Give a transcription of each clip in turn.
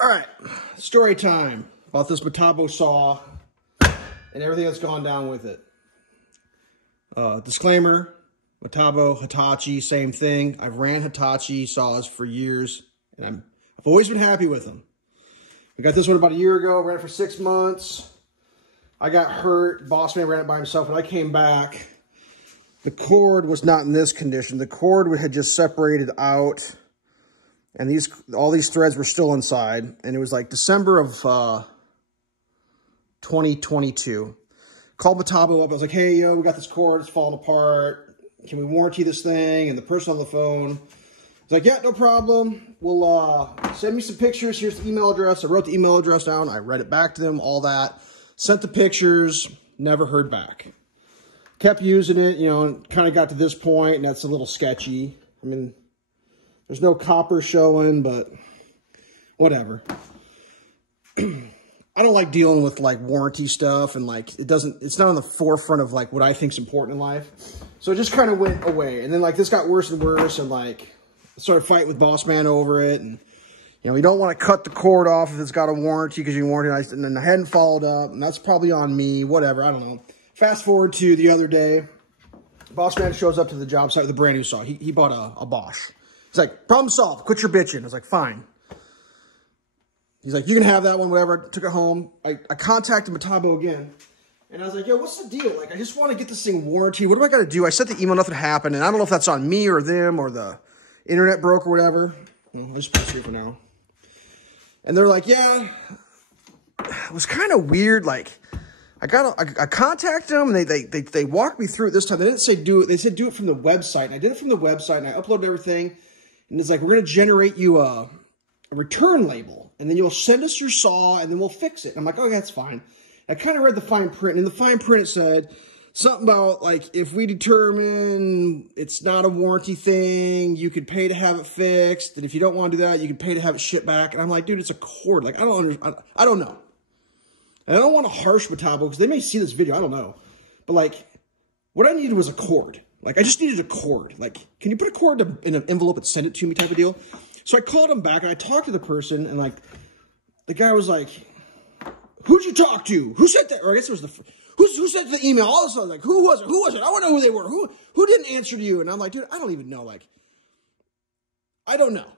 All right, story time about this METABO saw and everything that's gone down with it. Disclaimer, METABO, Hitachi, same thing. I've ran Hitachi saws for years, and I've always been happy with them. I got this one about a year ago, ran it for 6 months. I got hurt, boss man ran it by himself. When I came back, the cord was not in this condition. The cord had just separated out, and all these threads were still inside, and it was like December of 2022. Called METABO up. I was like, hey, yo, we got this cord. It's falling apart. Can we warranty this thing? And the person on the phone was like, yeah, no problem. We'll send me some pictures. Here's the email address. I wrote the email address down. I read it back to them, all that. Sent the pictures. Never heard back. Kept using it, you know, and kind of got to this point, and that's a little sketchy. I mean, there's no copper showing, but whatever. I don't like dealing with like warranty stuff, and like it's not on the forefront of like what I think is important in life. So it just kind of went away. And then like this got worse and worse, and like I started fighting with boss man over it. And you know, you don't want to cut the cord off if it's got a warranty because you warranty it. And then I hadn't followed up, and that's probably on me, whatever, I don't know. Fast forward to the other day, boss man shows up to the job site with a brand new saw. He bought a Bosch. He's like, problem solved, quit your bitching. I was like, fine. He's like, you can have that one, whatever. I took it home. I contacted METABO again. And I was like, yo, what's the deal? Like, I just want to get this thing warranty. What do I got to do? I sent the email, nothing happened. And I don't know if that's on me or them or the internet broker or whatever. I just put it here for now. And they're like, yeah. It was kind of weird. Like, I contacted them, and they walked me through it this time. They didn't say do it. They said do it from the website. And I did it from the website, and I uploaded everything. And it's like, we're going to generate you a return label, and then you'll send us your saw, and then we'll fix it. And I'm like, okay, that's fine. I kind of read the fine print, and in the fine print it said something about, like, if we determine it's not a warranty thing, you could pay to have it fixed, and if you don't want to do that, you could pay to have it shipped back. And I'm like, dude, it's a cord. Like, I don't know. And I don't want to harsh METABO, because they may see this video, I don't know. But, like, what I needed was a cord. Like, I just needed a cord. Like, can you put a cord in an envelope and send it to me type of deal? So I called him back, and I talked to the person, and, like, the guy was like, who'd you talk to? Who sent that? Or I guess it was who sent the email? All of a sudden, like, who was it? Who was it? I want to know who they were. Who didn't answer to you? And I'm like, dude, I don't even know. Like, I don't know.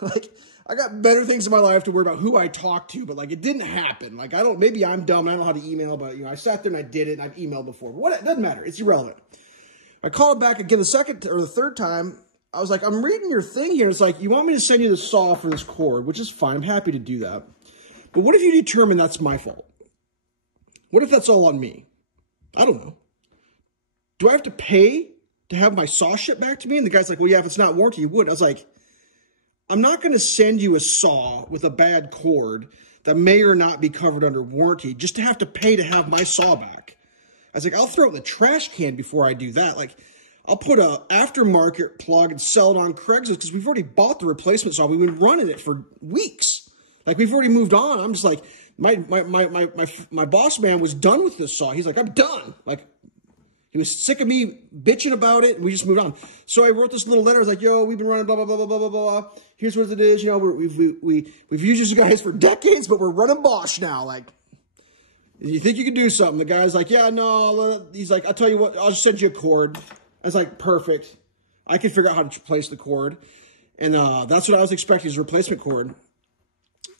Like, I got better things in my life to worry about who I talked to, but, like, it didn't happen. Like, maybe I'm dumb, and I don't know how to email, but, you know, I sat there and I did it, and I've emailed before. But it doesn't matter. It's irrelevant. I called him back again the second or the third time. I was like, I'm reading your thing here. It's like, you want me to send you the saw for this cord, which is fine. I'm happy to do that. But what if you determine that's my fault? What if that's all on me? I don't know. Do I have to pay to have my saw shipped back to me? And the guy's like, well, yeah, if it's not warranty, you would. I was like, I'm not going to send you a saw with a bad cord that may or not be covered under warranty just to have to pay to have my saw back. I was like, I'll throw it in the trash can before I do that. Like, I'll put a aftermarket plug and sell it on Craigslist because we've already bought the replacement saw. We've been running it for weeks. Like, we've already moved on. I'm just like, my boss man was done with this saw. He's like, I'm done. Like, he was sick of me bitching about it, and we just moved on. So I wrote this little letter. I was like, yo, we've been running blah, blah, blah, blah, blah, blah, blah. Here's what it is. You know, we've used you guys for decades, but we're running Bosch now. Like, you think you can do something? The guy's like, yeah, no. He's like, I'll tell you what, I'll just send you a cord. I was like, perfect. I can figure out how to replace the cord. And that's what I was expecting, is a replacement cord.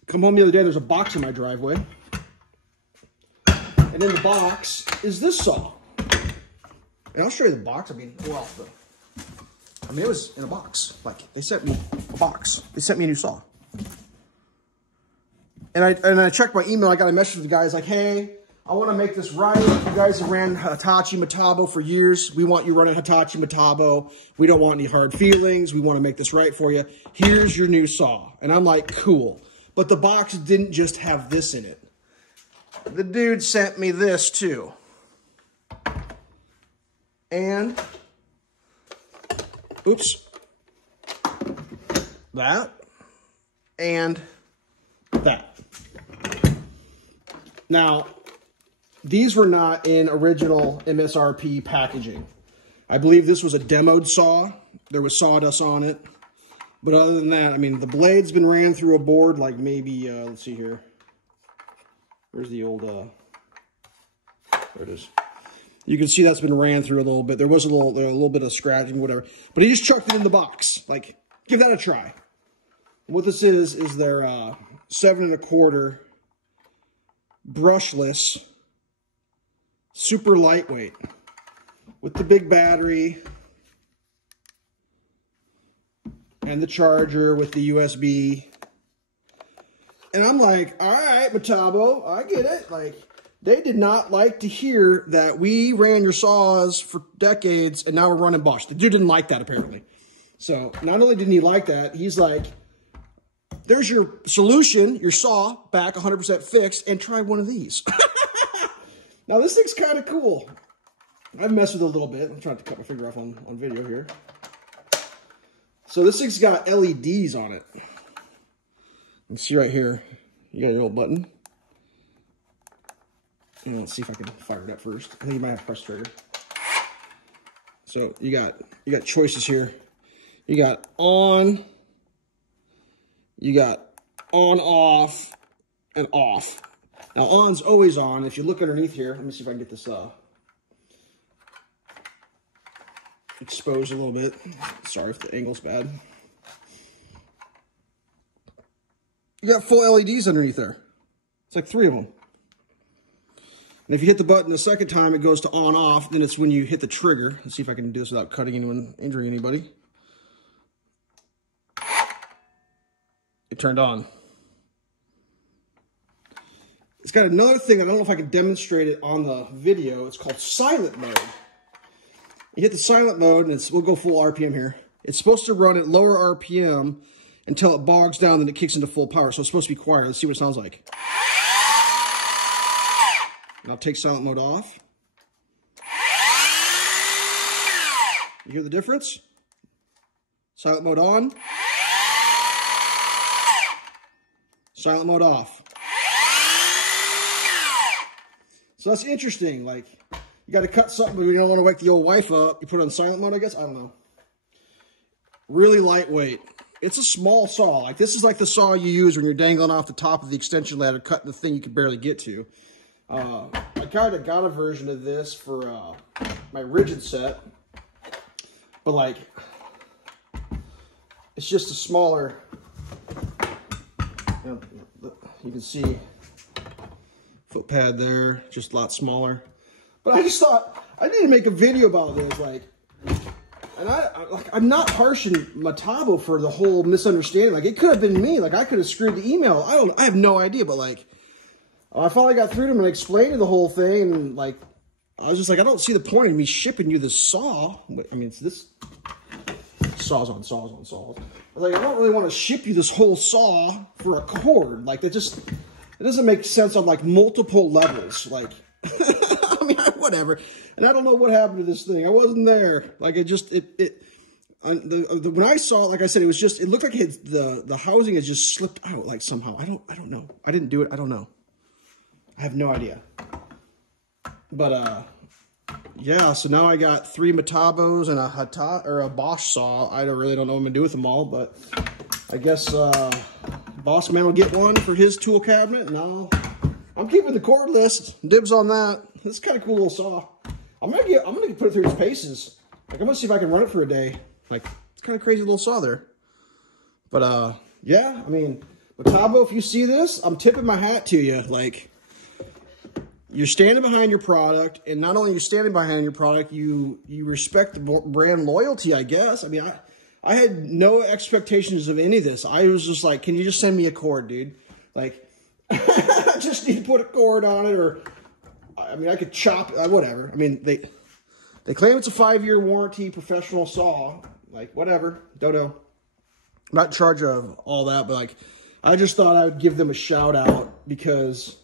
Come home the other day, there's a box in my driveway. And in the box is this saw. And I'll show you the box. I mean, well, it was in a box. Like, they sent me a box. They sent me a new saw. And I checked my email. I got a message from the guys like, hey, I want to make this right. You guys have ran Hitachi METABO for years. We want you running Hitachi METABO. We don't want any hard feelings. We want to make this right for you. Here's your new saw. And I'm like, cool. But the box didn't just have this in it. The dude sent me this too. And, oops, that, and that. Now, these were not in original MSRP packaging. I believe this was a demoed saw. There was sawdust on it. But other than that, I mean, the blade's been ran through a board like maybe, let's see here. Where's the old, there it is. You can see that's been ran through a little bit. There was a little bit of scratching, whatever. But he just chucked it in the box. Like, give that a try. What this is their 7 1/4 brushless, super lightweight with the big battery and the charger with the USB. And I'm like, all right, METABO, I get it. Like, they did not like to hear that we ran your saws for decades and now we're running Bosch. The dude didn't like that, apparently. So not only didn't he like that, he's like, there's your solution, your saw, back 100% fixed, and try one of these. Now, this thing's kind of cool. I've messed with it a little bit. I'm trying to cut my finger off on video here. So this thing's got LEDs on it. You see right here, you got your little button. And let's see if I can fire it up first. I think you might have to press trigger. So you got choices here. You got on, you got on, off, and off. Now on's always on. If you look underneath here, let me see if I can get this exposed a little bit. Sorry if the angle's bad. You got full LEDs underneath there. It's like 3 of them. And if you hit the button the second time, it goes to on, off. Then it's when you hit the trigger. Let's see if I can do this without cutting anyone, injuring anybody. It turned on. It's got another thing. I don't know if I can demonstrate it on the video. It's called silent mode. You hit the silent mode, and we'll go full RPM here. It's supposed to run at lower RPM until it bogs down, then it kicks into full power. So it's supposed to be quiet. Let's see what it sounds like. Now take silent mode off. You hear the difference? Silent mode on. Silent mode off. So that's interesting. Like, you got to cut something, but you don't want to wake the old wife up. You put it on silent mode, I guess. I don't know. Really lightweight. It's a small saw. Like, this is like the saw you use when you're dangling off the top of the extension ladder, cutting the thing you could barely get to. I kind of got a version of this for my rigid set, but like, it's just a smaller, you can see foot pad there, just a lot smaller. But I just thought I need to make a video about this, like, and I'm not harshing METABO for the whole misunderstanding. Like, it could have been me. Like, I could have screwed the email. I have no idea, but like, I finally got through to him and explained the whole thing, and like, I was just like, I don't see the point in me shipping you this saw. I mean, it's this saws on saws on saws. I was like, I don't really want to ship you this whole saw for a cord. Like, it doesn't make sense on like multiple levels. Like, I mean, whatever. And I don't know what happened to this thing. I wasn't there. Like, when I saw it, like I said, it looked like the housing had just slipped out, like somehow. I don't know. I didn't do it. I don't know. I have no idea. But, yeah, so now I got 3 METABOs and a Bosch saw. I really don't know what I'm going to do with them all, but I guess Boss Man will get one for his tool cabinet, and I'm keeping the cordless. Dibs on that. This is kind of cool little saw. I'm gonna put it through its paces. Like, I'm gonna see if I can run it for a day. Like, it's kind of crazy little saw there. But yeah, I mean, METABO, if you see this, I'm tipping my hat to you. Like, you're standing behind your product, and not only are you standing behind your product, you respect the brand loyalty, I guess. I mean, I had no expectations of any of this. I was just like, can you just send me a cord, dude? Like, I just need to put a cord on it, or, I mean, I could chop, whatever. I mean, they claim it's a 5-year warranty, professional saw. Like, whatever, don't know. I'm not in charge of all that, but like, I just thought I would give them a shout out because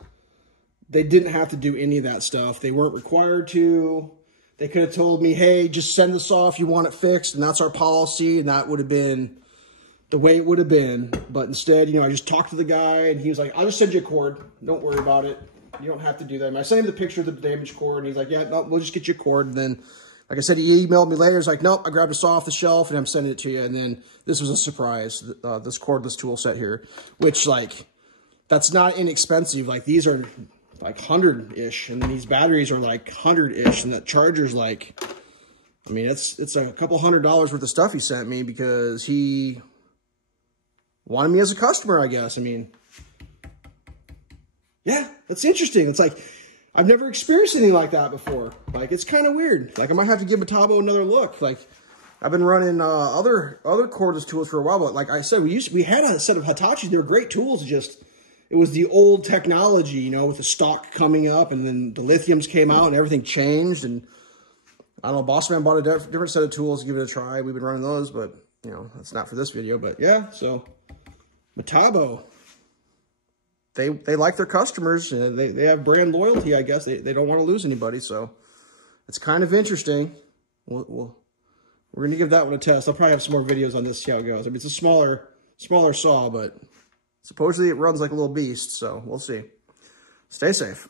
they didn't have to do any of that stuff. They weren't required to. They could have told me, hey, just send the saw if you want it fixed, and that's our policy, and that would have been the way it would have been. But instead, you know, I just talked to the guy, and he was like, I'll just send you a cord. Don't worry about it. You don't have to do that. And I sent him the picture of the damaged cord, and he's like, yeah, no, we'll just get you a cord, and then Like I said, he emailed me later. He's like, nope, I grabbed a saw off the shelf and I'm sending it to you. And then this was a surprise, this cordless tool set here, which like, that's not inexpensive. Like these are like 100-ish, and then these batteries are like 100-ish, and that charger's like, I mean, it's a couple $100 worth of stuff he sent me because he wanted me as a customer, I guess. I mean, yeah, that's interesting. It's like, I've never experienced anything like that before. Like, it's kind of weird. Like, I might have to give METABO another look. Like, I've been running other cordless tools for a while, but like I said, we had a set of Hitachis. They were great tools, just it was the old technology, you know, with the stock coming up, and then the lithiums came out and everything changed. And I don't know, Boss Man bought a different set of tools to give it a try. We've been running those, but you know, that's not for this video. But yeah, so METABO, they like their customers. They have brand loyalty, I guess. They don't want to lose anybody, so it's kind of interesting. We're going to give that one a test. I'll probably have some more videos on this, see how it goes. I mean, it's a smaller saw, but supposedly it runs like a little beast, so we'll see. Stay safe.